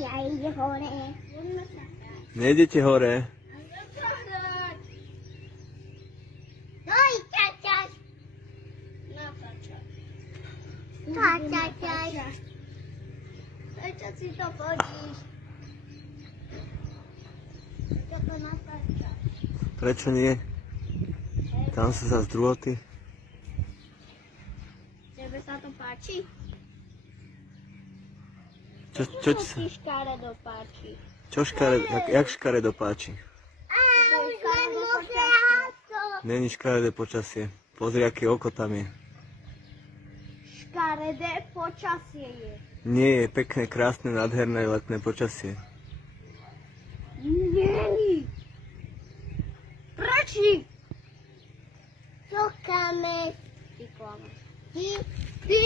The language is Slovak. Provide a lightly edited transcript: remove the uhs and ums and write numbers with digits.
ja ide hore. Nejdete hore. Doj, čačač. Čačač. Prečo si to chodíš? Prečo to natáčaš? Prečo nie? Tam sú zase drôty. Tebe sa to páči? Čo ti sa? Škaredo páči. Čo škaredo? Jak škaredo páči? Není škaredé počasie. Pozri, aké oko tam je. Škaredé počasie je. Nie je pekné, krásne, nádherné letné počasie. Není. Prečo? Čokáme. Ty klame. Ty.